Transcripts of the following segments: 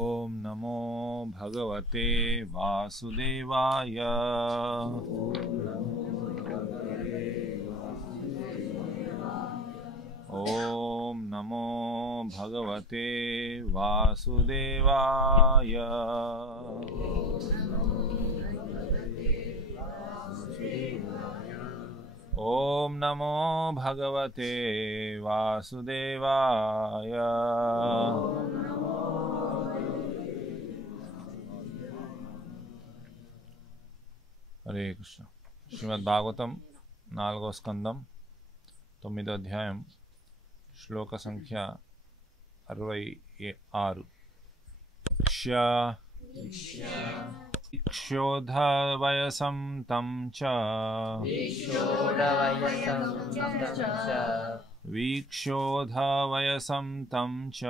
ओम नमो भगवते वासुदेवाय। ओम नमो भगवते वासुदेवाय। ओम नमो भगवते वासुदेवाय। हरे कृष्ण। श्रीमद् भागवतम 4వ స్కందం 9వ అధ్యాయం శ్లోక సంఖ్య 66. ఇక్షోధవయసం తం చ వీక్షోధవయసం తం చ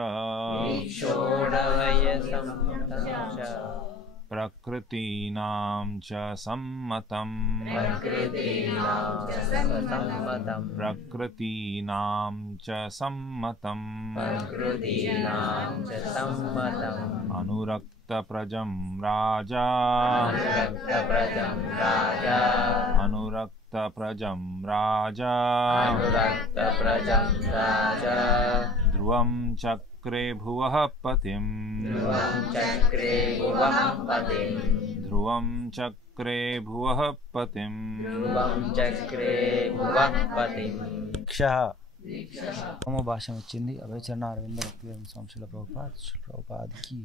ప్రకృతీనాం చ సమ్మతం ప్రకృతీనాం చ సమ్మతం అనురక్త ప్రజం రాజా అనురక్త ప్రజం రాజా ధ్రువం చక్రే భువః పతిం ధ్రువం చక్రే భువః పతిం హోమో భాషం వచ్చింది. అభయచరణ అరవింద సంశుల ప్రభుపాదికి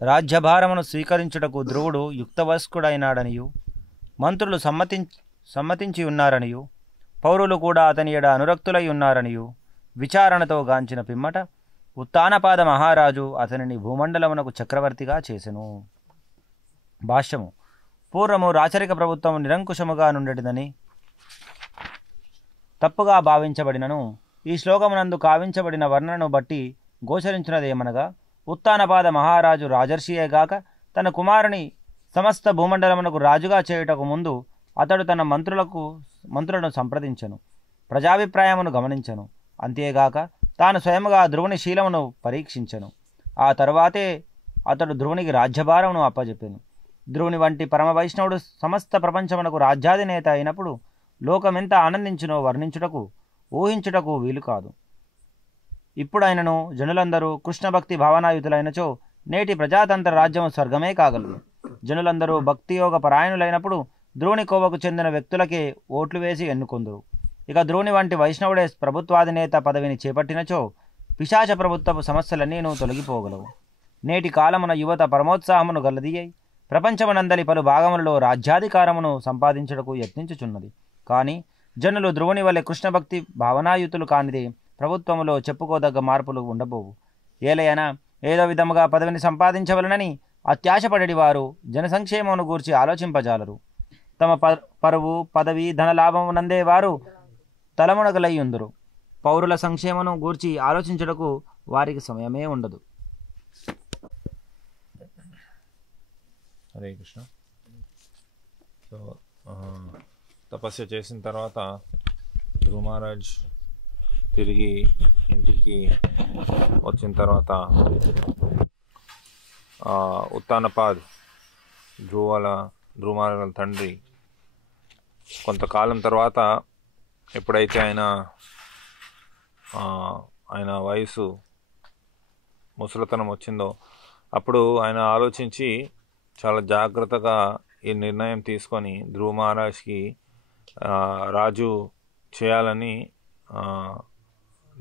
రాజ్యభారమును స్వీకరించుటకు ధ్రువుడు యుక్తవయస్కుడైనాడనియు మంత్రులు సమ్మతించి ఉన్నారనియు పౌరులు కూడా అతని ఎడ అనురక్తులై ఉన్నారనియు విచారణతో గాంచిన పిమ్మట ఉత్తానపాద మహారాజు అతనిని భూమండలమునకు చక్రవర్తిగా చేసెను. భాష్యము. పూర్వము రాచరిక ప్రభుత్వం నిరంకుశముగా నుండిదని తప్పుగా భావించబడినను ఈ శ్లోకమునందు కావించబడిన వర్ణనను బట్టి గోచరించినదేమనగా ఉత్తానపాద మహారాజు రాజర్షియేగాక తన కుమారుని సమస్త భూమండలమునకు రాజుగా చేయుటకు ముందు అతడు తన మంత్రులను సంప్రదించెను, ప్రజాభిప్రాయమును గమనించెను. అంతేగాక తాను స్వయముగా ధ్రువుని శీలమును పరీక్షించెను. ఆ తరువాతే అతడు ధ్రువునికి రాజ్యభారమును అప్పజెప్పెను. ధ్రువుని వంటి పరమ వైష్ణవుడు సమస్త ప్రపంచమునకు రాజ్యాధినేత అయినప్పుడు లోకమెంత ఆనందించునో వర్ణించుటకు ఊహించుటకు వీలు కాదు. ఇప్పుడైనను జనులందరూ కృష్ణభక్తి భావనాయుతులైనచో నేటి ప్రజాతంత్ర రాజ్యము స్వర్గమే కాగలదు. జనులందరూ భక్తియోగ పరాయణులైనప్పుడు ధ్రువుని కోవకు చెందిన వ్యక్తులకే ఓట్లు వేసి ఎన్నుకొందురు. ఇక ధ్రువుని వంటి వైష్ణవుడే ప్రభుత్వాధినేత పదవిని చేపట్టినచో పిశాచ ప్రభుత్వపు సమస్యలన్నీను తొలగిపోగలవు. నేటి కాలమున యువత పరమోత్సాహమును గలదియై ప్రపంచమునందలి పలు భాగములలో రాజ్యాధికారమును సంపాదించుటకు యత్నించుచున్నది. కానీ జనులు ధ్రువుని వలె కృష్ణభక్తి భావనాయుతులు కానిదే ప్రభుత్వములో చెప్పుకోదగ్గ మార్పులు ఉండబోవు. ఏలయన ఏదో విధముగా పదవిని సంపాదించవలనని అత్యాశపడేటి వారు జనసంక్షేమమును గూర్చి ఆలోచింపజాలరు. తమ పరువు పదవి ధనలాభమునందే వారు తలమునగలై ఉందురు. పౌరుల సంక్షేమను గూర్చి ఆలోచించుటకు వారికి సమయమే ఉండదు. హరే కృష్ణ. సో తపస్య చేసిన తర్వాత ధ్రువ మహారాజ్ తిరిగి ఇంటికి వచ్చిన తర్వాత ఉత్తానపాద్ ధ్రువ మహారాజ్ తండ్రి కొంతకాలం తర్వాత ఎప్పుడైతే ఆయన వయసు ముసలితనం వచ్చిందో అప్పుడు ఆయన ఆలోచించి చాలా జాగ్రత్తగా ఈ నిర్ణయం తీసుకొని ధ్రువ మహారాజ్కి రాజు చేయాలని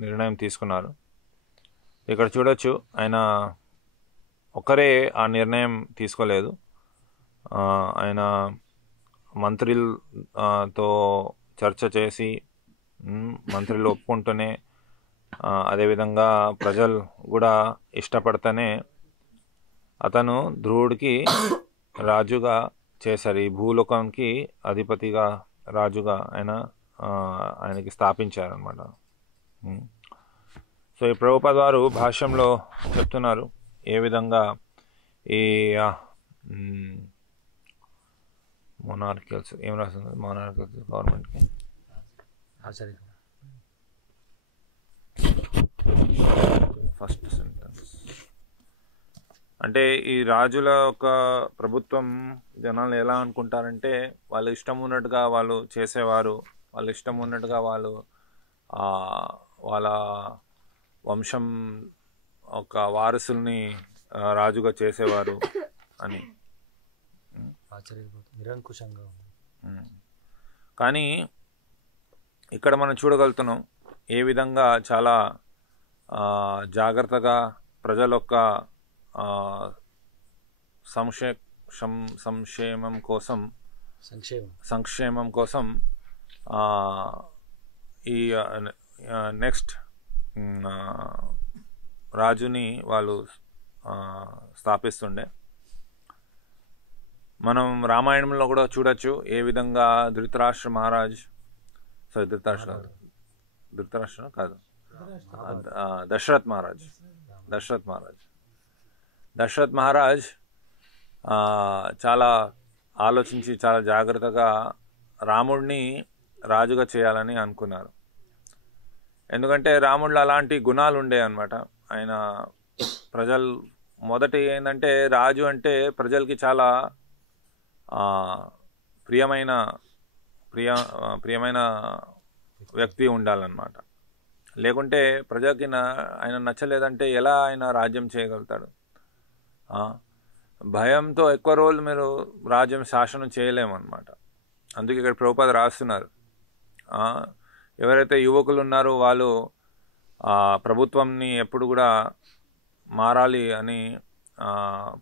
నిర్ణయం తీసుకున్నారు. ఇక్కడ చూడొచ్చు, ఆయన ఒకరే ఆ నిర్ణయం తీసుకోలేదు. ఆయన మంత్రులతో చర్చ చేసి మంత్రులు ఒప్పుకుంటూనే అదేవిధంగా ప్రజలు కూడా ఇష్టపడితేనే అతను ధ్రువుడికి రాజుగా చేశారు. ఈ భూలోకానికి అధిపతిగా రాజుగా ఆయనకి స్థాపించారనమాట. సో ఈ ప్రభుపాద వారు భాష్యంలో చెప్తున్నారు ఏ విధంగా ఈ మొనార్కియల్స్ ఏం రాస్తుంది, మొనార్కియల్స్ గవర్నమెంట్కి ఫస్ట్ సెంటెన్స్ అంటే ఈ రాజుల యొక్క ప్రభుత్వం జనాలు ఎలా అనుకుంటారంటే వాళ్ళు ఇష్టం ఉన్నట్టుగా వాళ్ళు చేసేవారు, వాళ్ళు ఇష్టం ఉన్నట్టుగా వాళ్ళు వాళ్ళ వంశం ఒక వారసుల్ని రాజుగా చేసేవారు అని నిరంకుశంగా ఉంది. కానీ ఇక్కడ మనం చూడగలుగుతున్నాం ఏ విధంగా చాలా జాగ్రత్తగా ప్రజల యొక్క సంక్షేమం కోసం ఈ నెక్స్ట్ రాజుని వాళ్ళు స్థాపిస్తుండే. మనం రామాయణంలో కూడా చూడొచ్చు ఏ విధంగా ధృతరాష్ట్ర మహారాజ్ దశరథ్ మహారాజ్ చాలా ఆలోచించి చాలా జాగ్రత్తగా రాముడిని రాజుగా చేయాలని అనుకున్నారు. ఎందుకంటే రాముడిలో అలాంటి గుణాలు ఉండే అన్నమాట. ఆయన ప్రజలు మొదటి ఏంటంటే రాజు అంటే ప్రజలకి చాలా ప్రియమైన వ్యక్తి ఉండాలన్నమాట. లేకుంటే ప్రజలకి ఆయన నచ్చలేదంటే ఎలా ఆయన రాజ్యం చేయగలుగుతాడు? భయంతో ఎక్కువ రోజులు మీరు రాజ్యం శాసనం చేయలేమన్నమాట. అందుకే ఇక్కడ ప్రభుపాద రాస్తున్నారు, ఎవరైతే యువకులు ఉన్నారో వాళ్ళు ప్రభుత్వంని ఎప్పుడు కూడా మారాలి అని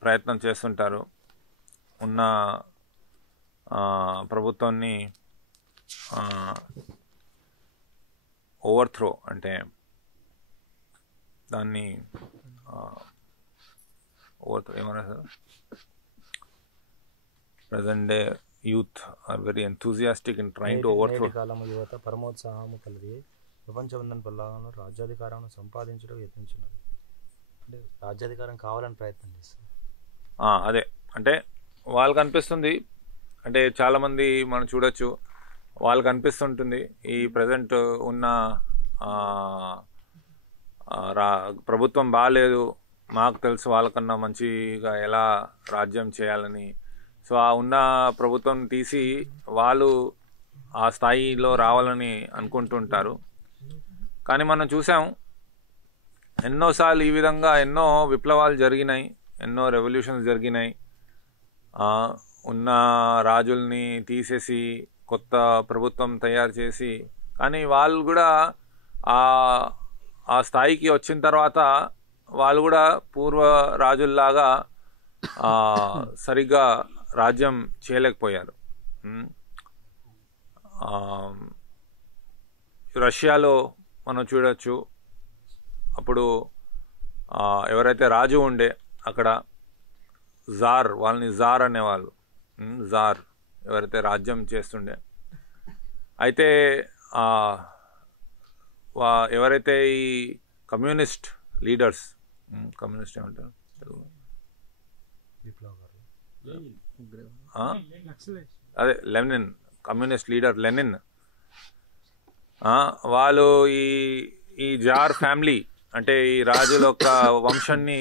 ప్రయత్నం చేస్తుంటారు. ఉన్న ప్రభుత్వాన్ని ఓవర్థ్రో అంటే దాన్ని ఓవర్థ్రో ఏమన్నారు? Present day youth are very enthusiastic in trying to overthrow. కాలము యువత పరమోత్సాహము కలిగి ప్రపంచమందని పల్లాలను రాజ్యాధికారం సంపాదించడం యత్నించున్నది. అంటే రాజ్యాధికారం కావాలని ప్రయత్నం చేస్తుంది. అదే అంటే వాళ్ళకి అనిపిస్తుంది, అంటే చాలామంది మనం చూడొచ్చు, వాళ్ళకి అనిపిస్తుంటుంది ఈ ప్రజెంట్ ఉన్న ప్రభుత్వం బాగాలేదు, మాకు తెలుసు వాళ్ళకన్నా మంచిగా ఎలా రాజ్యం చేయాలని. సో ఆ ఉన్న ప్రభుత్వం తీసి వాళ్ళు ఆ స్థాయిలో రావాలని అనుకుంటుంటారు. కానీ మనం చూసాం ఎన్నోసార్లు ఈ విధంగా ఎన్నో విప్లవాలు జరిగినాయి, ఎన్నో రెవల్యూషన్స్ జరిగినాయి. ఉన్న రాజుల్ని తీసేసి కొత్త ప్రభుత్వం తయారు చేసి, కానీ వాళ్ళు కూడా ఆ స్థాయికి వచ్చిన తర్వాత వాళ్ళు కూడా పూర్వ రాజుల్లాగా సరిగ్గా రాజ్యం చేయలేకపోయారు. రష్యాలో మనం చూడొచ్చు, అప్పుడు ఎవరైతే రాజు ఉండే అక్కడ జార్, వాళ్ళని జార్ అనేవాళ్ళు. జార్ ఎవరైతే రాజ్యం చేస్తుండే, అయితే ఎవరైతే ఈ కమ్యూనిస్ట్ లీడర్స్, కమ్యూనిస్ట్ ఏమంటారు అదే లెనిన్, కమ్యూనిస్ట్ లీడర్ లెనిన్, వాళ్ళు ఈ జార్ ఫ్యామిలీ అంటే ఈ రాజుల యొక్క వంశాన్ని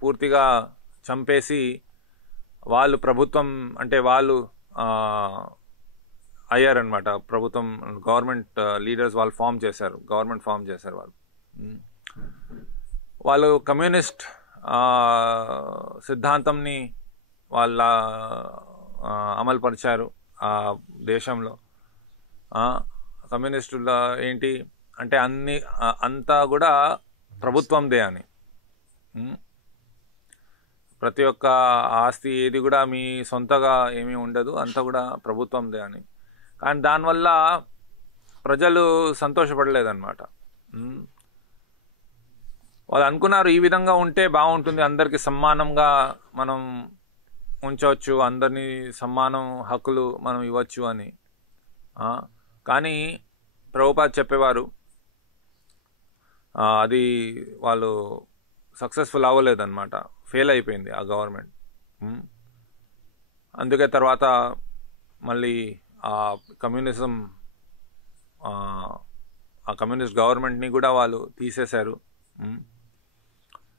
పూర్తిగా చంపేసి వాళ్ళు ప్రభుత్వం అంటే వాళ్ళు అయ్యారనమాట. ప్రభుత్వం గవర్నమెంట్ లీడర్స్ వాళ్ళు గవర్నమెంట్ ఫామ్ చేశారు. వాళ్ళు కమ్యూనిస్ట్ సిద్ధాంతంని వాళ్ళ అమలుపరిచారు ఆ దేశంలో. కమ్యూనిస్టుల ఏంటి అంటే అంతా కూడా ప్రభుత్వందే అని, ప్రతి ఒక్క ఆస్తి ఏది కూడా మీ సొంతగా ఏమీ ఉండదు, అంతా కూడా ప్రభుత్వందే అని. కానీ దానివల్ల ప్రజలు సంతోషపడలేదన్నమాట. వాళ్ళు అనుకున్నారు ఈ విధంగా ఉంటే బాగుంటుంది, అందరికీ సమానంగా మనం ఉంచవచ్చు, అందరినీ సమానం హక్కులు మనం ఇవ్వచ్చు అని. కానీ ప్రభుపాద చెప్పేవారు అది వాళ్ళు సక్సెస్ఫుల్ అవ్వలేదన్నమాట, ఫెయిల్ అయిపోయింది ఆ గవర్నమెంట్. అందుకే తర్వాత మళ్ళీ ఆ కమ్యూనిస్ట్ గవర్నమెంట్ని కూడా వాళ్ళు తీసేశారు.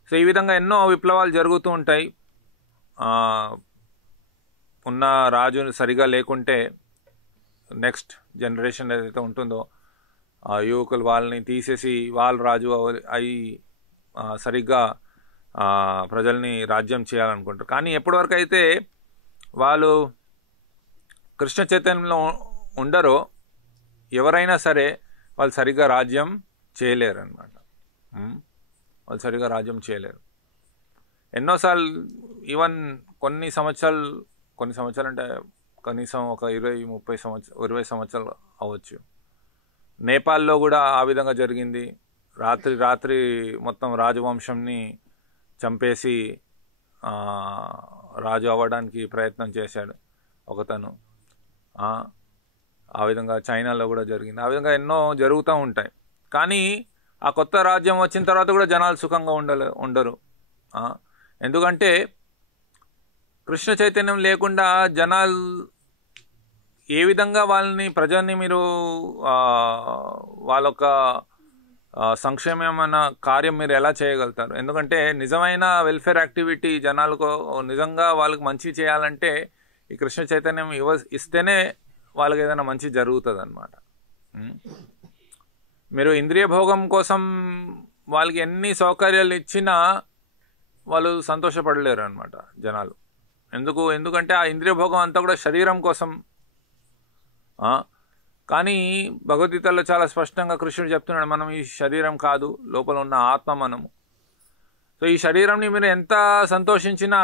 సో ఈ విధంగా ఎన్నో విప్లవాలు జరుగుతూ ఉంటాయి. ఉన్న రాజు సరిగా లేకుంటే నెక్స్ట్ జనరేషన్ ఏదైతే ఉంటుందో ఆ యువకులు వాళ్ళని తీసేసి వాళ్ళు రాజు అయి సరిగ్గా ప్రజల్ని రాజ్యం చేయాలనుకుంటారు. కానీ ఎప్పటివరకు అయితే వాళ్ళు కృష్ణ చైతన్యంలో ఉండరో ఎవరైనా సరే వాళ్ళు సరిగ్గా రాజ్యం చేయలేరు అన్నమాట. వాళ్ళు సరిగ్గా రాజ్యం చేయలేరు. ఎన్నోసార్లు ఈవెన్ కొన్ని సంవత్సరాలు అంటే కనీసం ఒక 20 సంవత్సరాలు అవ్వచ్చు. నేపాల్లో కూడా ఆ విధంగా జరిగింది. రాత్రి మొత్తం రాజవంశంని చంపేసి రాజు అవ్వడానికి ప్రయత్నం చేశాడు ఒకతను. ఆ విధంగా చైనాలో కూడా జరిగింది. ఆ విధంగా ఎన్నో జరుగుతూ ఉంటాయి. కానీ ఆ కొత్త రాజ్యం వచ్చిన తర్వాత కూడా జనాలు సుఖంగా ఉండరు. ఎందుకంటే కృష్ణ చైతన్యం లేకుండా జనాలు ఏ విధంగా ప్రజల్ని మీరు వాళ్ళొక సంక్షేమమైన కార్యం మీరు ఎలా చేయగలుగుతారు? ఎందుకంటే నిజమైన వెల్ఫేర్ యాక్టివిటీ జనాలకు నిజంగా వాళ్ళకి మంచి చేయాలంటే ఈ కృష్ణ చైతన్యం ఇస్తేనే వాళ్ళకి ఏదైనా మంచి జరుగుతుంది అన్నమాట. మీరు ఇంద్రియ భోగం కోసం వాళ్ళకి ఎన్ని సౌకర్యాలు ఇచ్చినా వాళ్ళు సంతోషపడలేరు అన్నమాట జనాలు. ఎందుకంటే ఆ ఇంద్రియ భోగం అంతా కూడా శరీరం కోసం. కానీ భగవద్గీతలో చాలా స్పష్టంగా కృష్ణుడు చెప్తున్నాడు, మనం ఈ శరీరం కాదు, లోపల ఉన్న ఆత్మ మనము. సో ఈ శరీరంని మీరు ఎంత సంతోషించినా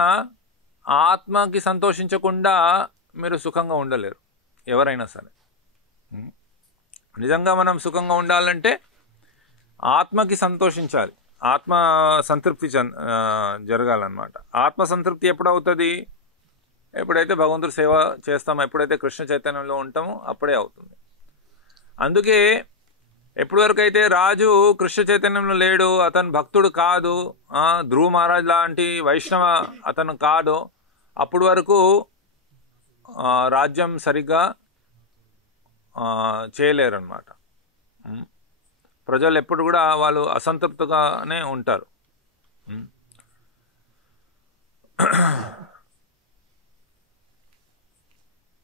ఆత్మకి సంతోషించకుండా మీరు సుఖంగా ఉండలేరు ఎవరైనా సరే. నిజంగా మనం సుఖంగా ఉండాలంటే ఆత్మకి సంతోషించాలి, ఆత్మ సంతృప్తి జరగాలన్నమాట. ఆత్మ సంతృప్తి ఎప్పుడవుతుంది? ఎప్పుడైతే భగవంతుడు సేవ చేస్తామో, ఎప్పుడైతే కృష్ణ చైతన్యంలో ఉంటామో అప్పుడే అవుతుంది. అందుకే ఎప్పటివరకు అయితే రాజు కృష్ణ చైతన్యంలో లేడు, అతను భక్తుడు కాదు, ధ్రువ మహారాజ్ లాంటి వైష్ణవ అతను కాదు, అప్పటి వరకు రాజ్యం సరిగ్గా చేయలేరు అన్నమాట. ప్రజలు ఎప్పుడు కూడా వాళ్ళు అసంతృప్తిగానే ఉంటారు.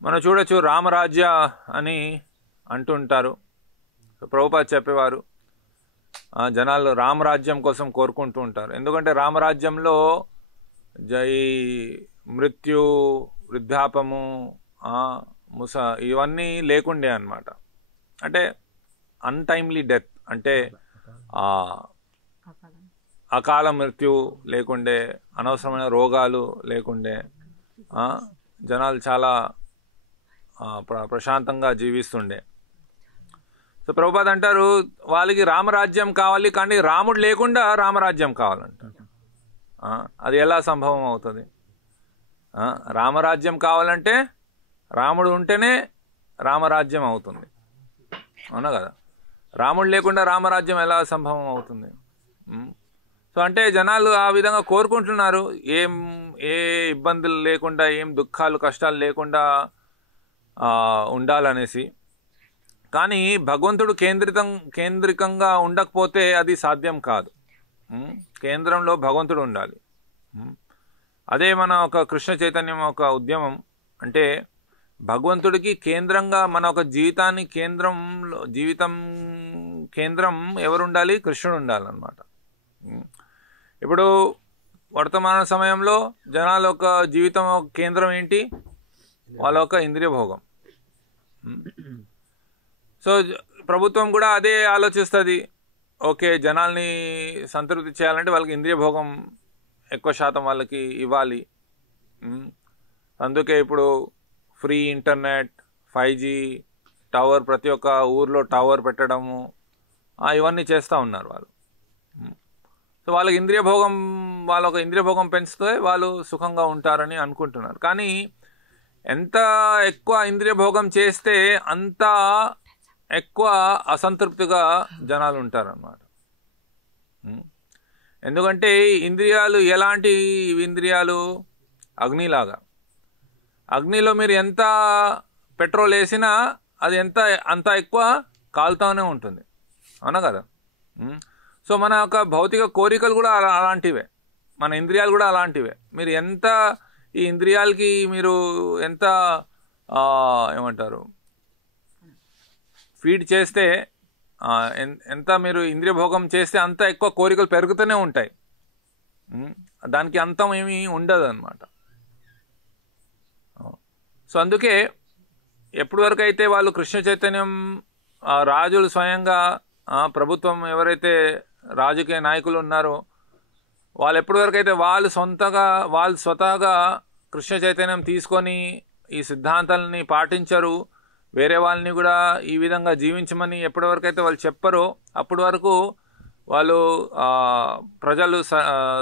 మనం చూడొచ్చు రామరాజ్య అని అంటుంటారు. ప్రభుపాద చెప్పేవారు జనాలు రామరాజ్యం కోసం కోరుకుంటూ ఉంటారు. ఎందుకంటే రామరాజ్యంలో మృత్యు, వృద్ధాపము, ఇవన్నీ లేకుండే అన్నమాట. అంటే అన్టైమ్లీ డెత్, అంటే అకాల మృత్యు లేకుండే, అనవసరమైన రోగాలు లేకుండే, జనాలు చాలా ప్రశాంతంగా జీవిస్తుండే. సో ప్రభుపాద అంటారు వాళ్ళకి రామరాజ్యం కావాలి, కానీ రాముడు లేకుండా రామరాజ్యం కావాలంటారు. అది ఎలా సంభవం అవుతుంది? రామరాజ్యం కావాలంటే రాముడు ఉంటేనే రామరాజ్యం అవుతుంది, అవునా కదా? రాముడు లేకుండా రామరాజ్యం ఎలా సంభవం అవుతుంది? సో అంటే జనాలు ఆ విధంగా కోరుకుంటున్నారు, ఏ ఇబ్బందులు లేకుండా, ఏం దుఃఖాలు కష్టాలు లేకుండా ఉండాలనేసి. కానీ భగవంతుడు కేంద్రికంగా ఉండకపోతే అది సాధ్యం కాదు. కేంద్రంలో భగవంతుడు ఉండాలి. అదే మన ఒక కృష్ణ చైతన్యం ఒక ఉద్యమం అంటే భగవంతుడికి కేంద్రంగా మన ఒక జీవితం కేంద్రం ఎవరు ఉండాలి? కృష్ణుడు ఉండాలన్నమాట. ఇప్పుడు వర్తమాన సమయంలో జనాల యొక్క జీవితం కేంద్రం ఏంటి? వాళ్ళ యొక్క ఇంద్రియ భోగం. సో ప్రభుత్వం కూడా అదే ఆలోచిస్తుంది, ఓకే జనాల్ని సంతృప్తి చేయాలంటే వాళ్ళకి ఇంద్రియ భోగం ఎక్కువ శాతం వాళ్ళకి ఇవ్వాలి. అందుకే ఇప్పుడు ఫ్రీ ఇంటర్నెట్, 5G టవర్, ప్రతి ఒక్క ఊర్లో టవర్ పెట్టడము, ఇవన్నీ చేస్తూ ఉన్నారు వాళ్ళు. సో వాళ్ళకి వాళ్ళ ఒక ఇంద్రియ భోగం పెంచితే వాళ్ళు సుఖంగా ఉంటారని అనుకుంటున్నారు. కానీ ఎంత ఎక్కువ ఇంద్రియ భోగం చేస్తే అంత ఎక్కువ అసంతృప్తిగా జనాలు ఉంటారన్నమాట. ఎందుకంటే ఇంద్రియాలు ఎలాంటి ఇంద్రియాలు? అగ్నిలాగా. అగ్నిలో మీరు ఎంత పెట్రోల్ వేసినా అది అంత ఎక్కువ కాలుతూనే ఉంటుంది, అవునా కదా? సో మన యొక్క భౌతిక కోరికలు కూడా అలాంటివే, మన ఇంద్రియాలు కూడా అలాంటివే. మీరు ఎంత ఈ ఇంద్రియాలకి మీరు ఎంత ఏమంటారు ఫీడ్ చేస్తే, ఎంత మీరు ఇంద్రియ భోగం చేస్తే అంత ఎక్కువ కోరికలు పెరుగుతూనే ఉంటాయి. దానికి అంతం ఏమీ ఉండదు అన్నమాట. సో అందుకే ఎప్పటి వరకు అయితే వాళ్ళు కృష్ణ చైతన్యం రాజులు స్వయంగా ప్రభుత్వం ఎవరైతే రాజకీయ నాయకులు ఉన్నారో వాళ్ళు ఎప్పటి వరకు అయితే వాళ్ళు స్వతహాగా కృష్ణ చైతన్యం తీసుకొని ఈ సిద్ధాంతాలని పాటించరు, వేరే వాళ్ళని కూడా ఈ విధంగా జీవించమని ఎప్పటివరకు అయితే వాళ్ళు చెప్పరో అప్పటి వరకు వాళ్ళు ప్రజలు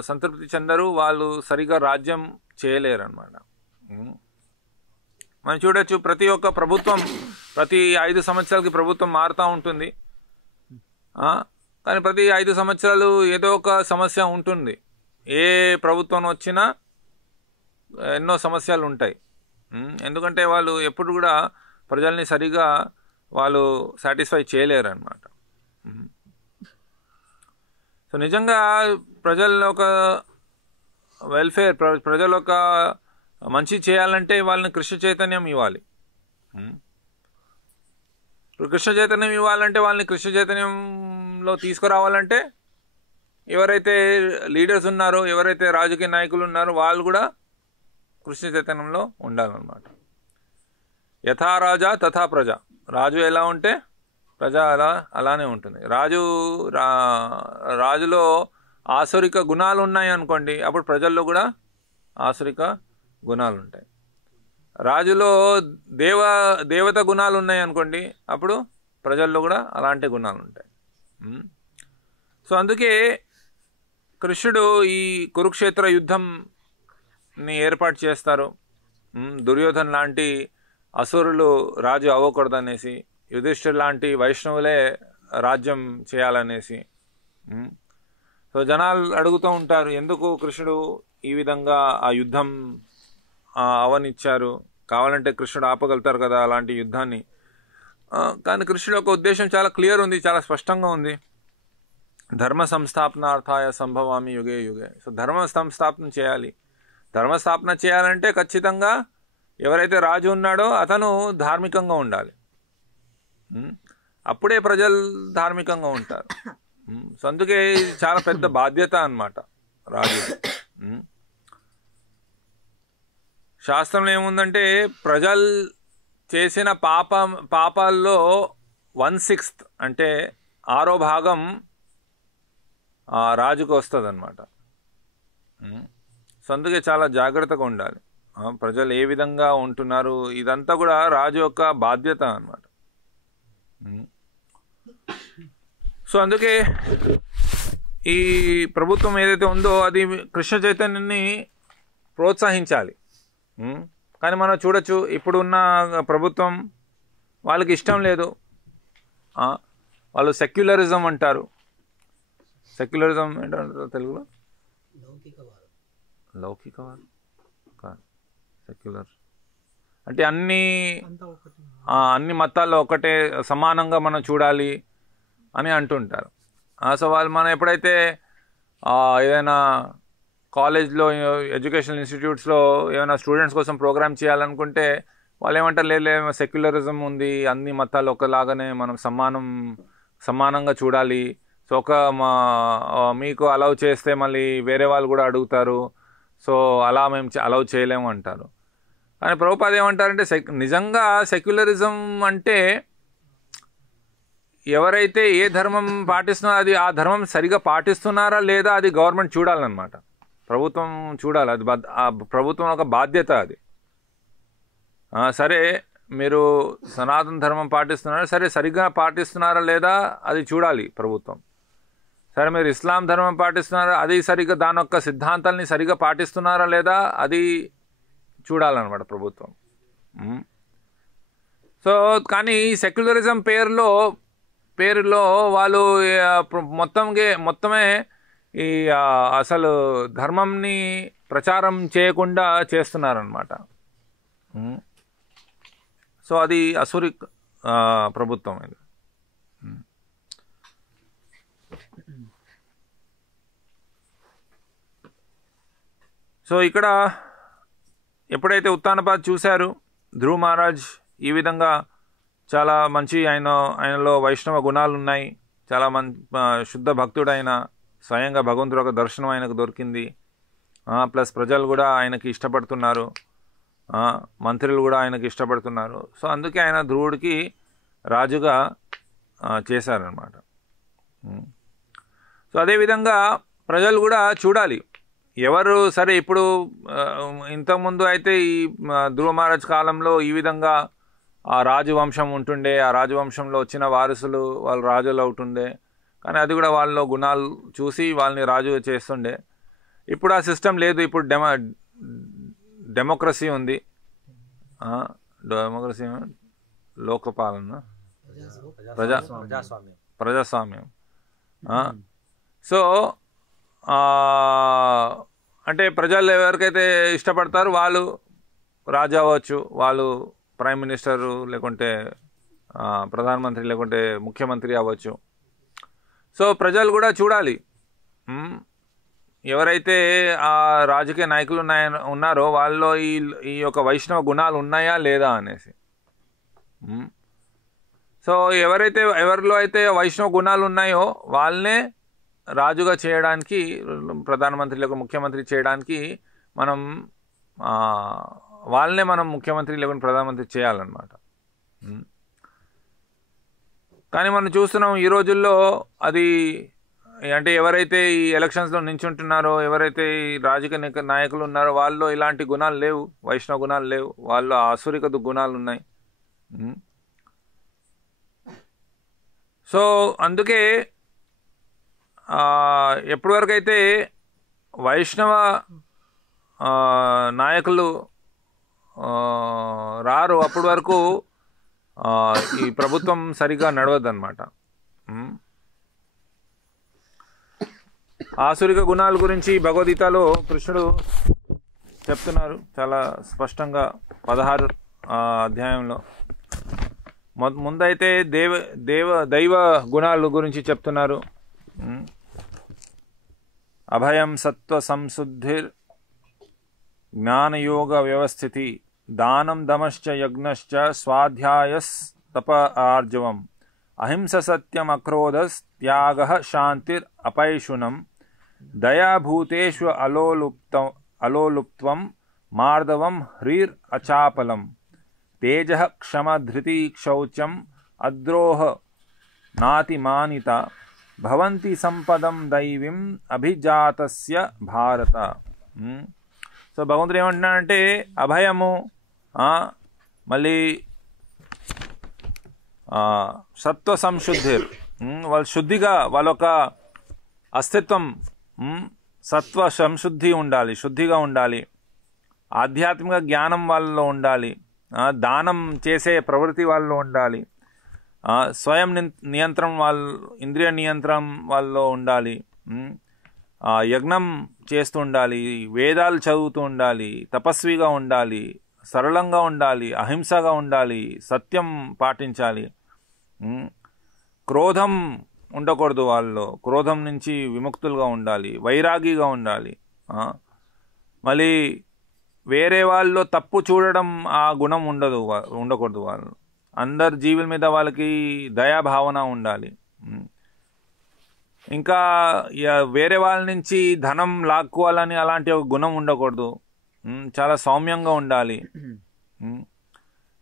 సంతృప్తి చెందరు, వాళ్ళు సరిగా రాజ్యం చేయలేరు అన్నమాట. మనం చూడొచ్చు ప్రతి ఒక్క ప్రభుత్వం ప్రతి 5 సంవత్సరాలకి ప్రభుత్వం మారుతూ ఉంటుంది. కానీ ప్రతి 5 సంవత్సరాలు ఏదో ఒక సమస్య ఉంటుంది. ఏ ప్రభుత్వం వచ్చినా ఎన్నో సమస్యలు ఉంటాయి. ఎందుకంటే వాళ్ళు ఎప్పుడు కూడా ప్రజల్ని సరిగా వాళ్ళు సాటిస్ఫై చేయలేరు అన్నమాట. సో నిజంగా ప్రజల ఒక వెల్ఫేర్, ప్రజల ఒక మంచి చేయాలంటే వాళ్ళని కృష్ణ చైతన్యం ఇవ్వాలి. కృష్ణ చైతన్యం ఇవ్వాలంటే వాళ్ళని కృష్ణ చైతన్యంలో తీసుకురావాలంటే ఎవరైతే లీడర్స్ ఉన్నారో, ఎవరైతే రాజకీయ నాయకులు ఉన్నారో వాళ్ళు కూడా కృష్ణ చైతన్యంలో ఉండాలన్నమాట. యథా రాజా తథా ప్రజ, రాజు ఎలా ఉంటే ప్రజ అలానే ఉంటుంది. రాజులో ఆసురిక గుణాలు ఉన్నాయి అనుకోండి, అప్పుడు ప్రజల్లో కూడా ఆసురిక గుణాలు ఉంటాయి. రాజులో దేవత గుణాలు ఉన్నాయి అనుకోండి, అప్పుడు ప్రజల్లో కూడా అలాంటి గుణాలు ఉంటాయి. సో అందుకే కృష్ణుడు ఈ కురుక్షేత్ర యుద్ధంని ఏర్పాటు చేస్తారు. దుర్యోధన్ లాంటి అసురులు రాజు అవ్వకూడదనేసి, యుధిష్ఠిర్ లాంటి వైష్ణవులే రాజ్యం చేయాలనేసి. సో జనాలు అడుగుతూ ఉంటారు, ఎందుకు కృష్ణుడు ఈ విధంగా ఆ యుద్ధం అవనిచ్చారు, కావాలంటే కృష్ణుడు ఆపగలుగుతారు కదా అలాంటి యుద్ధాన్ని. కానీ కృష్ణుడు యొక్క ఉద్దేశం చాలా క్లియర్ ఉంది, చాలా స్పష్టంగా ఉంది. ధర్మ సంస్థాపనార్థాయ సంభవామి యుగే యుగే. సో ధర్మ సంస్థాపన చేయాలి. ధర్మస్థాపన చేయాలంటే ఖచ్చితంగా ఎవరైతే రాజు ఉన్నాడో అతను ధార్మికంగా ఉండాలి. అప్పుడే ప్రజలు ధార్మికంగా ఉంటారు. సో అందుకే చాలా పెద్ద బాధ్యత అన్నమాట రాజు. శాస్త్రంలో ఏముందంటే ప్రజలు చేసిన పాపాల్లో 1/6 అంటే 6వ భాగం రాజుకు వస్తుంది అన్నమాట. సో అందుకే చాలా జాగ్రత్తగా ఉండాలి. ప్రజలు ఏ విధంగా ఉంటున్నారు ఇదంతా కూడా రాజు యొక్క బాధ్యత అన్నమాట. సో అందుకే ఈ ప్రభుత్వం ఏదైతే ఉందో అది కృష్ణ చైతన్యాన్ని ప్రోత్సహించాలి. కానీ మనం చూడొచ్చు ఇప్పుడున్న ప్రభుత్వం వాళ్ళకి ఇష్టం లేదు, వాళ్ళు సెక్యులరిజం అంటారు. సెక్యులరిజం ఏంటంటారు తెలుగులో? లౌకికవాదం కాదు, సెక్యులర్ అంటే అన్ని మతాల్లో ఒకటే సమానంగా మనం చూడాలి అని అంటుంటారు. సో వాళ్ళు మనం ఎప్పుడైతే ఏదైనా కాలేజ్లో ఎడ్యుకేషనల్ ఇన్స్టిట్యూట్స్లో ఏమైనా స్టూడెంట్స్ కోసం ప్రోగ్రామ్ చేయాలనుకుంటే వాళ్ళు ఏమంటారు, లేదు సెక్యులరిజం ఉంది, అన్ని మతాలు ఒకలాగానే మనం సమానంగా చూడాలి. సో మీకు అలౌ చేస్తే మళ్ళీ వేరే వాళ్ళు కూడా అడుగుతారు, సో అలా మేము అలౌ చేయలేము అంటారు. కానీ ప్రభుపాద ఏమంటారంటే నిజంగా సెక్యులరిజం అంటే ఎవరైతే ఏ ధర్మం పాటిస్తున్నారో అది ఆ ధర్మం సరిగా పాటిస్తున్నారా లేదా అది గవర్నమెంట్ చూడాలన్నమాట, ప్రభుత్వం చూడాలి. అది ప్రభుత్వం ఒక బాధ్యత అది. సరే మీరు సనాతన ధర్మం పాటిస్తున్నారా, సరే సరిగ్గా పాటిస్తున్నారా లేదా అది చూడాలి ప్రభుత్వం. సరే మీరు ఇస్లాం ధర్మం పాటిస్తున్నారా, అది సరిగ్గా దాని యొక్క సిద్ధాంతాలని సరిగ్గా పాటిస్తున్నారా లేదా అది చూడాలన్నమాట ప్రభుత్వం. సో కానీ సెక్యులరిజం పేరులో వాళ్ళు మొత్తమే ఈ అసలు ధర్మంని ప్రచారం చేయకుండా చేస్తున్నారన్నమాట. సో అది అసురి ప్రభుత్వం ఇది. సో ఇక్కడ ఎప్పుడైతే ఉత్తానపాద్ చూశారు, ధ్రువ మహారాజ్ ఈ విధంగా చాలా మంచి ఆయనలో వైష్ణవ గుణాలు ఉన్నాయి, చాలా శుద్ధ భక్తుడైన, స్వయంగా భగవంతుడు ఒక దర్శనం ఆయనకు దొరికింది, ప్లస్ ప్రజలు కూడా ఆయనకి ఇష్టపడుతున్నారు, మంత్రులు కూడా ఆయనకి ఇష్టపడుతున్నారు. సో అందుకే ఆయన ధ్రువుడికి రాజుగా చేశారనమాట. సో అదేవిధంగా ప్రజలు కూడా చూడాలి ఎవరు సరే. ఇప్పుడు ఇంతకుముందు అయితే ఈ ధ్రువ మహారాజ్ కాలంలో ఈ విధంగా ఆ రాజవంశం ఉంటుండే, ఆ రాజవంశంలో వచ్చిన వారసులు వాళ్ళు రాజులు అవుతుండే, కానీ అది కూడా వాళ్ళలో గుణాలు చూసి వాళ్ళని రాజు చేస్తుండే. ఇప్పుడు ఆ సిస్టమ్ లేదు. ఇప్పుడు డెమోక్రసీ ఉంది. డెమోక్రసీ, లోకపాలన, ప్రజాస్వామ్యం. సో అంటే ప్రజలు ఎవరికైతే ఇష్టపడతారో వాళ్ళు రాజు అవ్వచ్చు, వాళ్ళు ప్రైమ్ మినిస్టరు లేకుంటే ప్రధానమంత్రి లేకుంటే ముఖ్యమంత్రి అవ్వచ్చు. సో ప్రజలు కూడా చూడాలి ఎవరైతే ఆ రాజకీయ నాయకులు ఉన్నారో వాళ్ళలో ఈ యొక్క వైష్ణవ గుణాలు ఉన్నాయా లేదా అనేసి. సో ఎవరిలో అయితే వైష్ణవ గుణాలు ఉన్నాయో వాళ్ళనే రాజుగా చేయడానికి, ప్రధానమంత్రి లేక ముఖ్యమంత్రి చేయడానికి వాళ్ళనే మనం ముఖ్యమంత్రి లేకుండా ప్రధానమంత్రి చేయాలన్నమాట. కానీ మనం చూస్తున్నాం ఈ రోజుల్లో అది అంటే ఎవరైతే ఈ ఎలక్షన్స్లో నించుంటున్నారో, ఎవరైతే ఈ రాజకీయ నాయకులు ఉన్నారో వాళ్ళలో ఇలాంటి గుణాలు లేవు, వైష్ణవ గుణాలు లేవు, వాళ్ళు ఆసురిక గుణాలు ఉన్నాయి. సో అందుకే ఎప్పటి వరకు అయితే వైష్ణవ నాయకులు రారు అప్పటి వరకు ఈ ప్రభుత్వం సరిగా నడవదన్నమాట. ఆసురిక గుణాల గురించి భగవద్గీతలో కృష్ణుడు చెప్తున్నారు చాలా స్పష్టంగా 16 అధ్యాయంలో. ముందైతే దైవ గుణాల గురించి చెప్తున్నారు. అభయం సత్వ సంశుద్ధిర్ జ్ఞానయోగ వ్యవస్థితి దానం దమశ్చ యజ్ఞశ్చ స్వాధ్యాయస్ తప ఆర్జవం అహింస సత్యం అక్రోధస్ త్యాగః శాంతిర్ అపైశునం దయాభూతేషు అలోలుప్త్వం మార్దవం హ్రీర్ అచాపలం తేజః క్షమ ధృతి శౌచం అద్రోహ నాతిమానిత భవంతి సంపదం దైవీం అభిజాతస్య భారత. సో భగవంతుడు ఏమంటున్నాడంటే అభయము, మళ్ళీ సత్వ సంశుద్ధిర్, వాళ్ళ శుద్ధిగా వాళ్ళొక అస్తిత్వం సత్వ సంశుద్ధి ఉండాలి, శుద్ధిగా ఉండాలి, ఆధ్యాత్మిక జ్ఞానం వాళ్ళలో ఉండాలి, దానం చేసే ప్రవృత్తి వాళ్ళలో ఉండాలి, స్వయం నియంత్రణ ఇంద్రియ నియంత్రణ వాళ్ళలో ఉండాలి, యజ్ఞం చేస్తూ ఉండాలి, వేదాలు చదువుతూ ఉండాలి, తపస్విగా ఉండాలి, సరళంగా ఉండాలి, అహింసగా ఉండాలి, సత్యం పాటించాలి, క్రోధం ఉండకూడదు, వాళ్ళలో క్రోధం నుంచి విముక్తులుగా ఉండాలి, వైరాగిగా ఉండాలి, మళ్ళీ వేరే వాళ్ళలో తప్పు చూడడం ఆ గుణం ఉండకూడదు. వాళ్ళు అందరు జీవుల మీద వాళ్ళకి దయాభావన ఉండాలి. ఇంకా వేరే వాళ్ళ నుంచి ధనం లాక్కోవాలని అలాంటి ఒక గుణం ఉండకూడదు. చాలా సౌమ్యంగా ఉండాలి,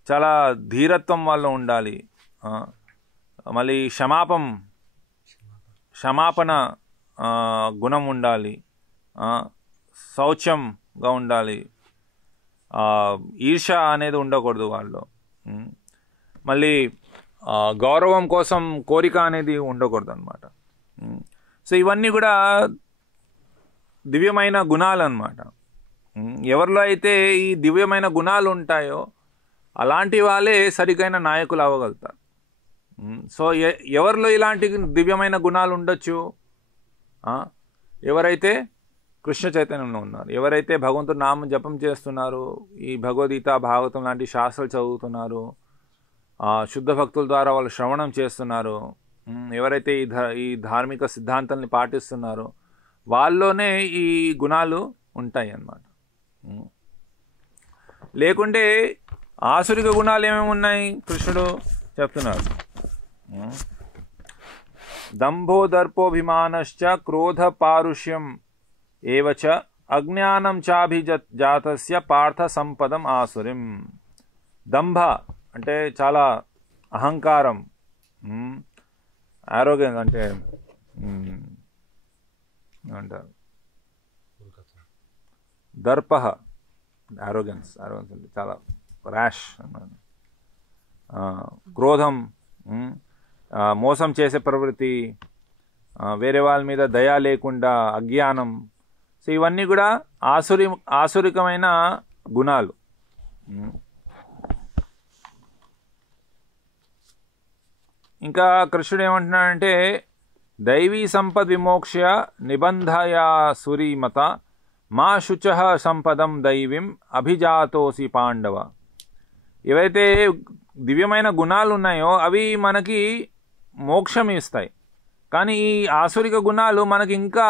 చాలా ధీరత్వం వాళ్ళు ఉండాలి, మళ్ళీ క్షమాపణ గుణం ఉండాలి, శౌచ్యంగా ఉండాలి, ఈర్ష అనేది ఉండకూడదు వాళ్ళు, మళ్ళీ గౌరవం కోసం కోరిక అనేది ఉండకూడదు అన్నమాట. సో ఇవన్నీ కూడా దివ్యమైన గుణాలు అన్నమాట. ఎవరిలో అయితే ఈ దివ్యమైన గుణాలు ఉంటాయో అలాంటి వాళ్ళే సరిగైన నాయకులు అవ్వగలుగుతారు. సో ఎవరిలో ఇలాంటి దివ్యమైన గుణాలు ఉండొచ్చు? ఎవరైతే కృష్ణ చైతన్యంలో ఉన్నారు, ఎవరైతే భగవంతుడు నామం జపం చేస్తున్నారు, ఈ భగవద్గీత భాగవతం లాంటి శాస్త్రాలు చదువుతున్నారు, శుద్ధ భక్తుల ద్వారా వాళ్ళు శ్రవణం చేస్తున్నారు, ఎవరైతే ఈ ధార్మిక సిద్ధాంతాన్ని పాటిస్తున్నారో వాళ్ళలోనే ఈ గుణాలు ఉంటాయి అన్నమాట. లేకుంటే ఆసురిక గుణాలు ఏమేమి ఉన్నాయి కృష్ణుడు చెప్తున్నారు. దంభో దర్పోభిమానశ్చ క్రోధ పారుష్యం ఏవచ అజ్ఞానం చాభిజాతస్య పార్థ సంపదం ఆసురిం. దంభ అంటే చాలా అహంకారం, ఆరోగ్యం అంటే అంటారు. దర్ప ఆరోగెన్స్ అంటే చాలా ర్యాష్ అన్నమాట. క్రోధం, మోసం చేసే ప్రవృత్తి, వేరే వాళ్ళ మీద దయ లేకుండా, అజ్ఞానం. సో ఇవన్నీ కూడా ఆసురికమైన గుణాలు. ఇంకా కృష్ణుడు ఏమంటున్నాడంటే దైవీ సంపద్ విమోక్ష్య నిబంధయాసురీమత మా శుచ సంపదం దైవీం అభిజాతోసి పాండవ. ఏవైతే దివ్యమైన గుణాలు ఉన్నాయో అవి మనకి మోక్షం ఇస్తాయి, కానీ ఈ ఆసురిక గుణాలు మనకి ఇంకా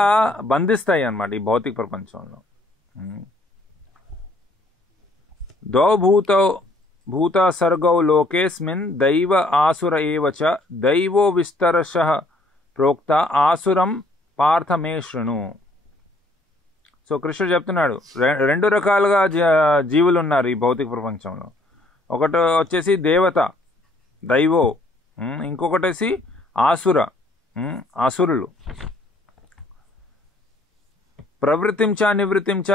బంధిస్తాయి అన్నమాట ఈ భౌతిక ప్రపంచంలో. భూత సర్గౌ లోకేస్మిన్ దైవ ఆసుర ఏవచ దైవో విస్తరశః ప్రోక్త ఆసురం పార్థ మే శృణు. సో కృష్ణుడు చెప్తున్నాడు, రెండు రకాలుగా జీవులు ఉన్నారు ఈ భౌతిక ప్రపంచంలో. ఒకటి వచ్చేసి దేవత, దైవో, ఇంకొకటేసి ఆసుర, ఆసురులు. ప్రవృత్తిం చ నివృత్తిం చ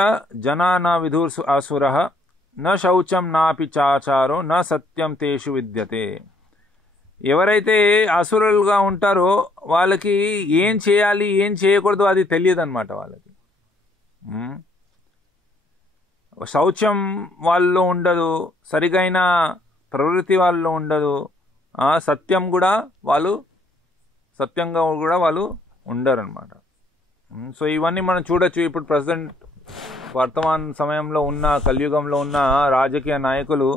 జనా న విధుర్సు ఆసురః న శౌచం నాపి చాచారో న సత్యం తేషు విద్యతే. ఎవరైతే అసురులుగా ఉంటారో వాళ్ళకి ఏం చేయాలి ఏం చేయకూడదు అది తెలియదు అనమాట. వాళ్ళకి శౌచం వాళ్ళలో ఉండదు, సరిగైన ప్రవృత్తి వాళ్ళలో ఉండదు, సత్యంగా కూడా వాళ్ళు ఉండరన్నమాట. సో ఇవన్నీ మనం చూడొచ్చు. ఇప్పుడు ప్రజెంట్ వర్తమాన సమయంలో ఉన్న, కలియుగంలో ఉన్న రాజకీయ నాయకులు,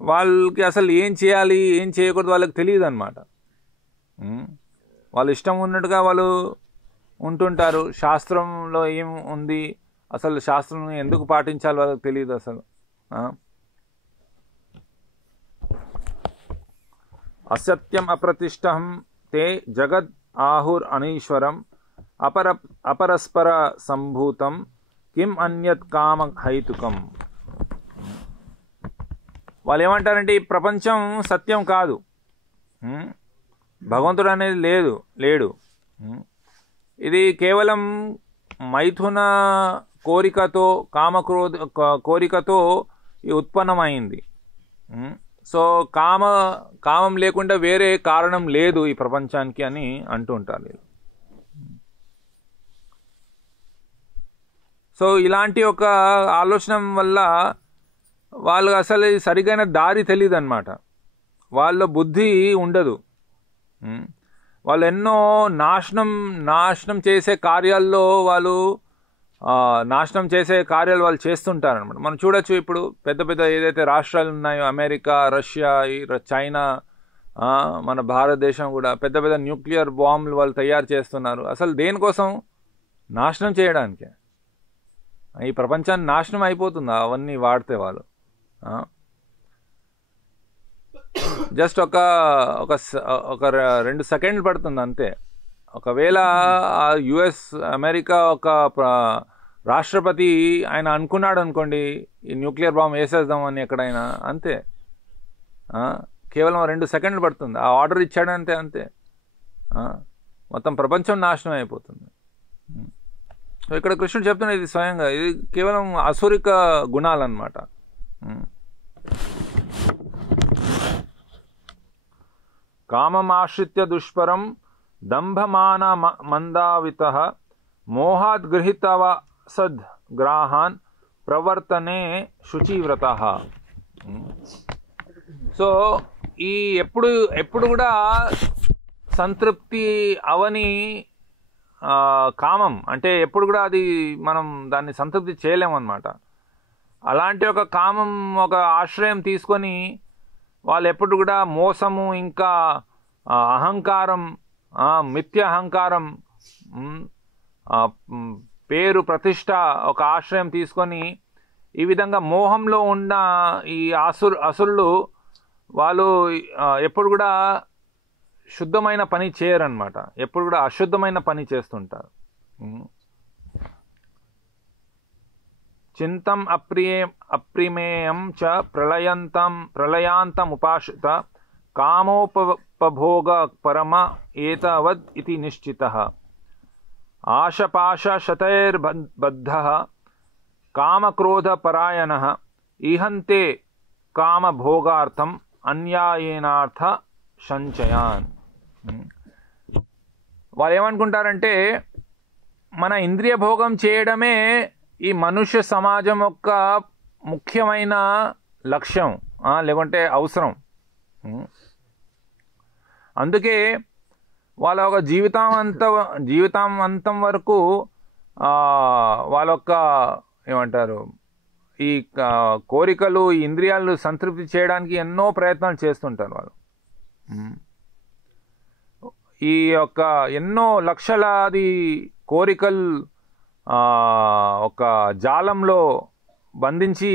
వాళ్ళకి అసలు ఏం చేయాలి ఏం చేయకూడదు వాళ్ళకి తెలియదు అనమాట. వాళ్ళు ఇష్టం ఉన్నట్టుగా వాళ్ళు ఉంటుంటారు. శాస్త్రంలో ఏం ఉంది, అసలు శాస్త్రం ఎందుకు పాటించాలి వాళ్ళకి తెలియదు అసలు. అసత్యం అప్రతిష్టం తే జగద్ ఆహుర్ అనీశ్వరం అపరస్పర సంభూతం కిం అన్యత్ కామ హైతుకం. వాళ్ళు ఏమంటారంటే ఈ ప్రపంచం సత్యం కాదు, భగవంతుడు అనేది లేడు, ఇది కేవలం మైథున కోరికతో, కోరికతో ఉత్పన్నమైంది. సో కామం లేకుండా వేరే కారణం లేదు ఈ ప్రపంచానికి అని అంటూ ఉంటారు. సో ఇలాంటి ఒక ఆలోచన వల్ల వాళ్ళు అసలు సరిగైన దారి తెలియదు అన్నమాట. వాళ్ళ బుద్ధి ఉండదు. వాళ్ళు ఎన్నో నాశనం చేసే కార్యాల్లో వాళ్ళు వాళ్ళు చేస్తుంటారనమాట. మనం చూడొచ్చు. ఇప్పుడు పెద్ద పెద్ద ఏదైతే రాష్ట్రాలు ఉన్నాయో, అమెరికా, రష్యా, చైనా, మన భారతదేశం కూడా పెద్ద పెద్ద న్యూక్లియర్ బాంబులు వాళ్ళు తయారు చేస్తున్నారు. అసలు దేనికోసం? నాశనం చేయడానికే. ఈ ప్రపంచాన్ని నాశనం అయిపోతుంది అవన్నీ వాడితే వాళ్ళు. జస్ట్ ఒక 2 సెకండ్లు పడుతుంది అంతే. ఒకవేళ యుఎస్, అమెరికా ఒక రాష్ట్రపతి ఆయన అనుకున్నాడు అనుకోండి, ఈ న్యూక్లియర్ బాంబ్ వేసేద్దామని ఎక్కడైనా, అంతే. కేవలం 2 సెకండ్లు పడుతుంది. ఆ ఆర్డర్ ఇచ్చాడంటే అంతే, మొత్తం ప్రపంచం నాశనం అయిపోతుంది. సో ఇక్కడ కృష్ణుడు చెప్తున్నది ఇది స్వయంగా, ఇది కేవలం అసురిక గుణాలన్నమాట. కామమాశ్రిత్య దుష్పరం దంభమాన మందావితః మోహాద్ గృహీతవ సద్గ్రాహాన్ ప్రవర్తనే శుచివ్రతః. సో ఈ ఎప్పుడు కూడా సంతృప్తి అవని కామం అంటే ఎప్పుడు కూడా అది మనం దాన్ని సంతృప్తి చేయలేమన్నమాట. అలాంటి ఒక కామం ఒక ఆశ్రయం తీసుకొని వాళ్ళు ఎప్పుడు కూడా మోసము, ఇంకా అహంకారం, మిథ్య అహంకారం, పేరు, ప్రతిష్ట, ఒక ఆశ్రయం తీసుకొని ఈ విధంగా మోహంలో ఉన్న ఈ అసురులు వాళ్ళు ఎప్పుడు కూడా శుద్ధమైన పని చేయరన్నమాట. ఎప్పుడు కూడా అశుద్ధమైన పని చేస్తుంటారు. చింతం అప్రిమేయం చ ప్రళయాంతం ఉపాశ్రిత కామోపభోగ పరమ ఏతవద్ ఇతి నిశ్చితః ఆశపాశ శతైర్బద్ధః కామక్రోధ పరాయణః ఈహంతే కామభోగార్థం అన్యాయేనార్థ సంచయాన్. వాళ్ళు ఏమనుకుంటారంటే మన ఇంద్రియ భోగం చేయడమే ఈ మనుష్య సమాజం యొక్క ముఖ్యమైన లక్ష్యం, లేకుంటే అవసరం. అందుకే వాళ్ళ ఒక జీవితాంతం వరకు వాళ్ళ యొక్క ఏమంటారు ఈ కోరికలు, ఈ ఇంద్రియాలు సంతృప్తి చేయడానికి ఎన్నో ప్రయత్నాలు చేస్తుంటారు వాళ్ళు. ఈ యొక్క ఎన్నో లక్షలాది కోరికలు ఒక జాలంలో బంధించి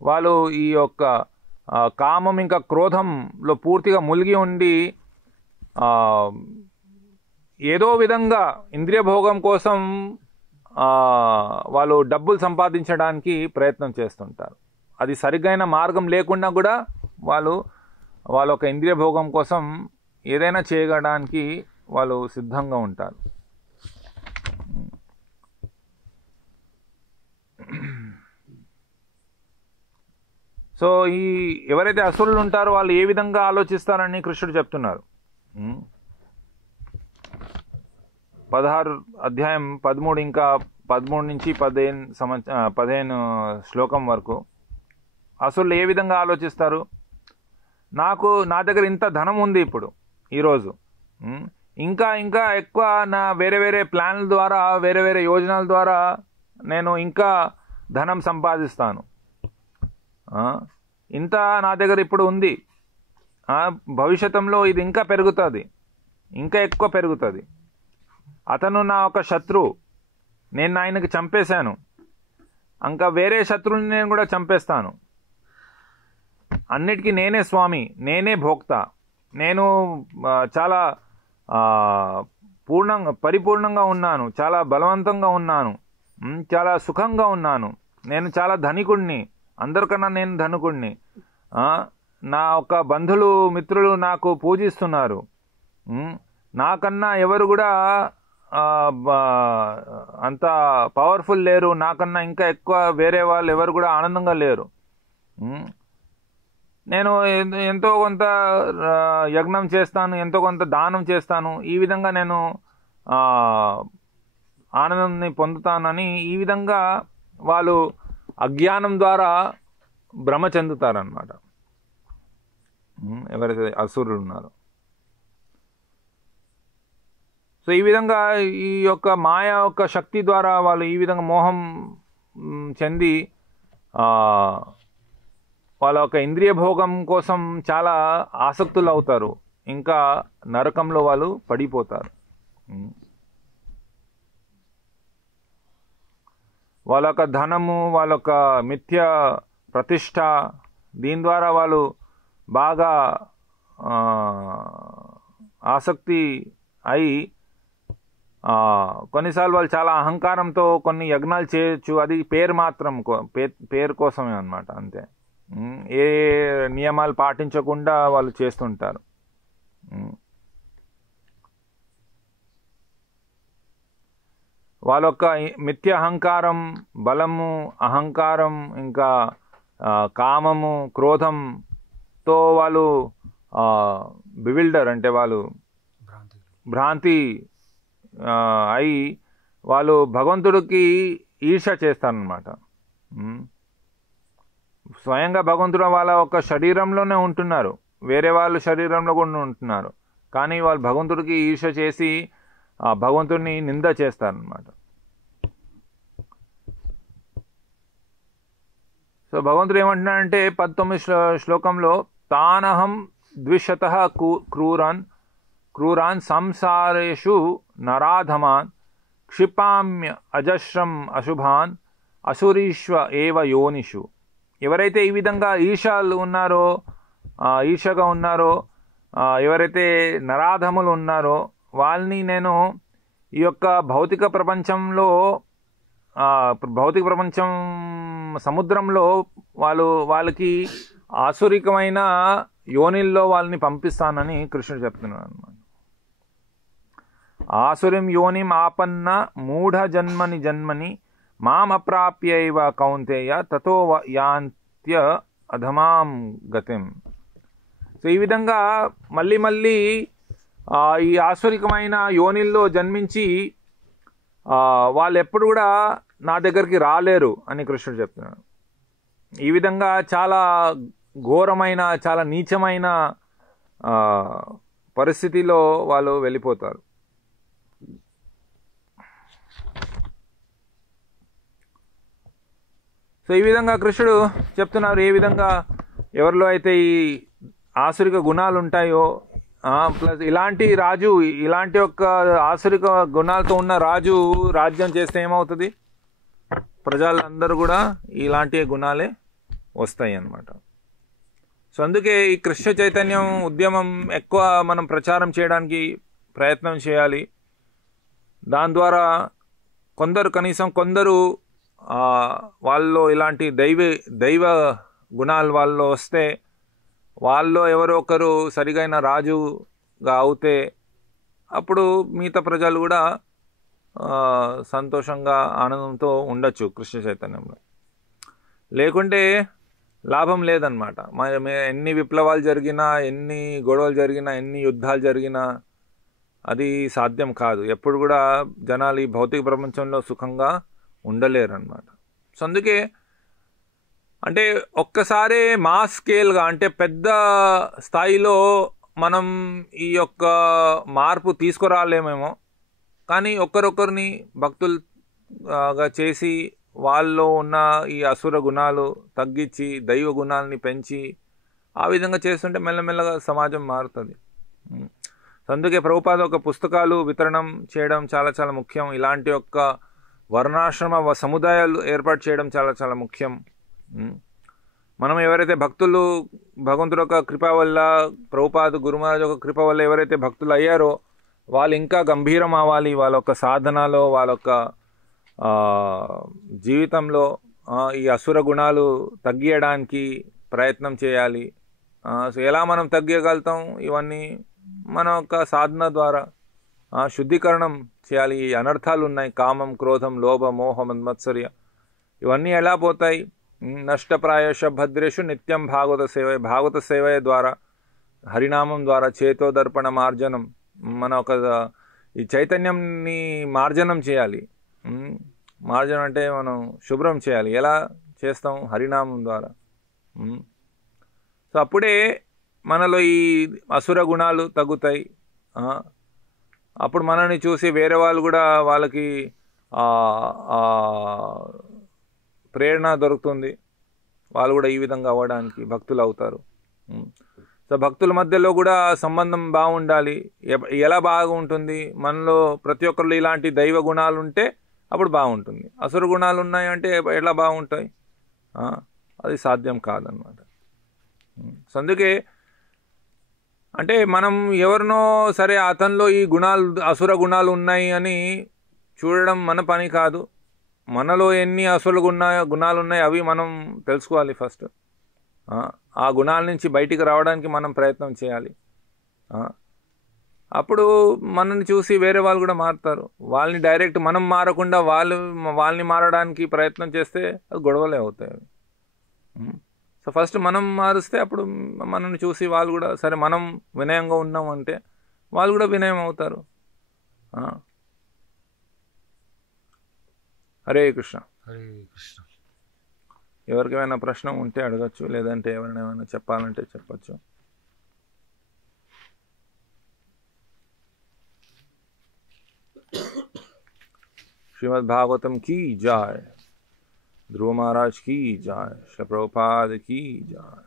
వాళ్ళు ఈ యొక్క కామం ఇంకా క్రోధంలో పూర్తిగా మునిగి ఉండి ఏదో విధంగా ఇంద్రియ భోగం కోసం వాళ్ళు డబ్బులు సంపాదించడానికి ప్రయత్నం చేస్తుంటారు. అది సరిగైన మార్గం లేకుండా కూడా వాళ్ళ ఒక ఇంద్రియ భోగం కోసం ఏదైనా చేయడానికి వాళ్ళు సిద్ధంగా ఉంటారు. సో ఎవరైతే అసురులు ఉంటారో వాళ్ళు ఏ విధంగా ఆలోచిస్తారని కృష్ణుడు చెప్తున్నారు. 16 అధ్యాయం 13 ఇంకా 13 నుంచి 15 శ్లోకం వరకు అసురులు ఏ విధంగా ఆలోచిస్తారు. నా దగ్గర ఇంత ధనం ఉంది ఇప్పుడు ఈరోజు, ఇంకా ఎక్కువ నా వేరే ప్లాన్ల ద్వారా, వేరే యోజనల ద్వారా నేను ఇంకా ధనం సంపాదిస్తాను. ఇంత నా దగ్గర ఇప్పుడు ఉంది, భవిష్యత్తులో ఇది ఇంకా పెరుగుతుంది, ఇంకా ఎక్కువ పెరుగుతుంది. అతను నా ఒక శత్రువు, నేను ఆయనకి చంపేశాను, ఇంకా వేరే శత్రువుని నేను కూడా చంపేస్తాను. అన్నిటికీ నేనే స్వామి, నేనే భోక్త, నేను చాలా పరిపూర్ణంగా ఉన్నాను, చాలా బలవంతంగా ఉన్నాను, చాలా సుఖంగా ఉన్నాను, నేను చాలా ధనికుడిని, అందరికన్నా నేను ధనికుడిని, నా ఒక బంధువులు మిత్రులు నాకు పూజిస్తున్నారు, నాకన్నా ఎవరు కూడా అంత పవర్ఫుల్ లేరు, నాకన్నా ఇంకా ఎక్కువ వేరే వాళ్ళు ఎవరు కూడా ఆనందంగా లేరు. నేను ఎంతో కొంత యజ్ఞం చేస్తాను, ఎంతో కొంత దానం చేస్తాను, ఈ విధంగా నేను ఆనందాన్ని పొందుతానని ఈ విధంగా వాళ్ళు అజ్ఞానం ద్వారా భ్రమ చెందుతారన్నమాట ఎవరైతే అసురులు ఉన్నారో. సో ఈ విధంగా ఈ యొక్క మాయ యొక్క శక్తి ద్వారా వాళ్ళు ఈ విధంగా మోహం చెంది వాళ్ళ యొక్క ఇంద్రియ భోగం కోసం చాలా ఆసక్తులు అవుతారు, ఇంకా నరకంలో వాళ్ళు పడిపోతారు. వాళ్ళ యొక్క ధనము, వాళ్ళ యొక్క మిథ్య ప్రతిష్ట, దీని ద్వారా వాళ్ళు బాగా ఆసక్తి అయి కొన్నిసార్లు వాళ్ళు చాలా అహంకారంతో కొన్ని యజ్ఞాలు చేయొచ్చు, అది పేరు కోసమే అన్నమాట, అంతే. ఏ నియమాలు పాటించకుండా వాళ్ళు చేస్తుంటారు. వాళ్ళ యొక్క మిథ్య అహంకారం, బలము, అహంకారం, ఇంకా కామము, క్రోధంతో వాళ్ళు బివిల్డర్ అంటే వాళ్ళు భ్రాంతి అయి వాళ్ళు భగవంతుడికి ఈర్ష్య చేస్తారనమాట. స్వయంగా భగవంతుడు వాళ్ళ ఒక శరీరంలోనే ఉంటున్నారు, వేరే వాళ్ళ శరీరంలో కూడా ఉంటున్నారు, కానీ వాళ్ళు భగవంతుడికి ఈర్ష్య చేసి భగవంతుడిని నింద చేస్తారనమాట. సో భగవంతుడు ఏమంటున్నాడంటే 19 శ్లోకంలో తానహం ద్విషతః క్రూరాన్ సంసారేషు నరాధమాన్ క్షిపామ్య అజస్రం అశుభాన్ అసురీష్వ ఏవ యోనిషు. ఎవరైతే ఈ విధంగా ఈర్ష్యలు ఉన్నారో, ఈర్ష్యగా ఉన్నారో, ఎవరైతే నరాధములు ఉన్నారో వాళ్ళని నేను ఈ యొక్క భౌతిక ప్రపంచంలో, భౌతిక ప్రపంచం సముద్రంలో వాళ్ళకి ఆసురికమైన యోనిల్లో వాళ్ళని పంపిస్తానని కృష్ణుడు చెప్తున్నాడు అన్నమాట. ఆసురిం యోనిం ఆపన్న మూఢ జన్మని జన్మని మాం అప్రాప్యైవ కౌంతేయ తతో యాంత్య అధమాం గతిం. సో ఈ విధంగా మళ్ళీ మళ్ళీ ఈ ఆసురికమైన యోనిల్లో జన్మించి వాళ్ళు ఎప్పుడు కూడా నా దగ్గరికి రాలేరు అని కృష్ణుడు చెప్తున్నాడు. ఈ విధంగా చాలా ఘోరమైన, చాలా నీచమైన పరిస్థితిలో వాళ్ళు వెళ్ళిపోతారు. సో ఈ విధంగా కృష్ణుడు చెప్తున్నారు, ఏ విధంగా ఎవరిలో అయితే ఈ ఆసురిక గుణాలు ఉంటాయో, ప్లస్ ఇలాంటి రాజు, ఇలాంటి యొక్క ఆసురిక గుణాలతో ఉన్న రాజు రాజ్యం చేస్తే ఏమవుతుంది, ప్రజలందరూ కూడా ఇలాంటి గుణాలే వస్తాయి అన్నమాట. సో అందుకే ఈ కృష్ణ చైతన్యం ఉద్యమం ఎక్కువ మనం ప్రచారం చేయడానికి ప్రయత్నం చేయాలి. దాని ద్వారా కనీసం కొందరు వాళ్ళలో ఇలాంటి దైవ గుణాలు వాళ్ళలో వస్తే, వాళ్ళలో ఎవరో ఒకరు సరిగైన రాజుగా అవుతే అప్పుడు మిగతా ప్రజలు కూడా సంతోషంగా ఆనందంతో ఉండొచ్చు కృష్ణ చైతన్యంలో. లేకుంటే లాభం లేదన్నమాట. ఎన్ని విప్లవాలు జరిగినా, ఎన్ని గొడవలు జరిగినా, ఎన్ని యుద్ధాలు జరిగినా అది సాధ్యం కాదు. ఎప్పుడు కూడా జనాలు ఈ భౌతిక ప్రపంచంలో సుఖంగా ఉండలేరు అన్నమాట. సో అందుకే అంటే ఒక్కసారే మాస్ స్కేల్గా, అంటే పెద్ద స్థాయిలో మనం ఈ యొక్క మార్పు తీసుకురాలేమేమో, కానీ ఒక్కరొక్కరిని భక్తులుగా చేసి వాళ్ళలో ఉన్న ఈ అసుర గుణాలు తగ్గించి దైవ గుణాలని పెంచి ఆ విధంగా చేస్తుంటే మెల్లమెల్లగా సమాజం మారుతుంది. అందుకే ప్రభుపాద ఒక పుస్తకాలు వితరణం చేయడం చాలా చాలా ముఖ్యం. ఇలాంటి యొక్క వర్ణాశ్రమ సముదాయాలు ఏర్పాటు చేయడం చాలా చాలా ముఖ్యం. మనం ఎవరైతే భక్తులు, భగవంతుడు యొక్క కృప వల్ల, ప్రభుపాద గురుమహారాజ్ యొక్క కృప వల్ల ఎవరైతే భక్తులు అయ్యారో వాళ్ళు ఇంకా గంభీరం అవ్వాలి. వాళ్ళ యొక్క సాధనలో, వాళ్ళ యొక్క జీవితంలో ఈ అసుర గుణాలు తగ్గియడానికి ప్రయత్నం చేయాలి. సో ఎలా మనం తగ్గగలుగుతాం? ఇవన్నీ మన యొక్క సాధన ద్వారా శుద్ధీకరణం చేయాలి. ఈ అనర్థాలు ఉన్నాయి, కామం, క్రోధం, లోభ, మోహం, మత్సర్య, ఇవన్నీ ఎలా పోతాయి? నష్టప్రాయశ భద్రేషు నిత్యం భాగవత సేవ ద్వారా, హరినామం ద్వారా, చేతోదర్పణ మార్జనం, మన ఒక ఈ చైతన్యంని మార్జనం చేయాలి. మార్జనం అంటే మనం శుభ్రం చేయాలి. ఎలా చేస్తాం? హరినామం ద్వారా. సో అప్పుడే మనలో ఈ అసుర గుణాలు తగ్గుతాయి. అప్పుడు మనల్ని చూసి వేరే వాళ్ళు కూడా వాళ్ళకి ప్రేరణ దొరుకుతుంది. వాళ్ళు కూడా ఈ విధంగా అవ్వడానికి భక్తులు అవుతారు. సో భక్తుల మధ్యలో కూడా సంబంధం బాగుండాలి. ఎలా బాగుంటుంది? మనలో ప్రతి ఒక్కరిలో ఇలాంటి దైవ గుణాలు ఉంటే అప్పుడు బాగుంటుంది. అసుర గుణాలు ఉన్నాయంటే ఎలా బాగుంటాయి? అది సాధ్యం కాదనమాట. సో అందుకే అంటే మనం ఎవరినో సరే అతనిలో ఈ గుణాలు, అసుర గుణాలు ఉన్నాయి అని చూడడం మన పని కాదు. మనలో ఎన్ని అసుర గుణాలు ఉన్నాయి అవి మనం తెలుసుకోవాలి ఫస్ట్. ఆ గుణాల నుంచి బయటికి రావడానికి మనం ప్రయత్నం చేయాలి. అప్పుడు మనల్ని చూసి వేరే వాళ్ళు కూడా మారుతారు. వాళ్ళని డైరెక్ట్ మనం మారకుండా వాళ్ళని మారడానికి ప్రయత్నం చేస్తే అది గొడవలే అవుతాయి. సో ఫస్ట్ మనం మారుస్తే అప్పుడు మనల్ని చూసి వాళ్ళు కూడా సరే మనం వినయంగా ఉన్నాం అంటే వాళ్ళు కూడా వినయం అవుతారు. హరే కృష్ణ. హరే కృష్ణ. ఎవరికైనా ప్రశ్న ఉంటే అడగచ్చు, లేదంటే ఎవరైనా ఏమైనా చెప్పాలంటే చెప్పచ్చు. శ్రీమద్ భాగవతం की जय, ध्रुव महाराज की जय, श्री प्रभुपाद की जय.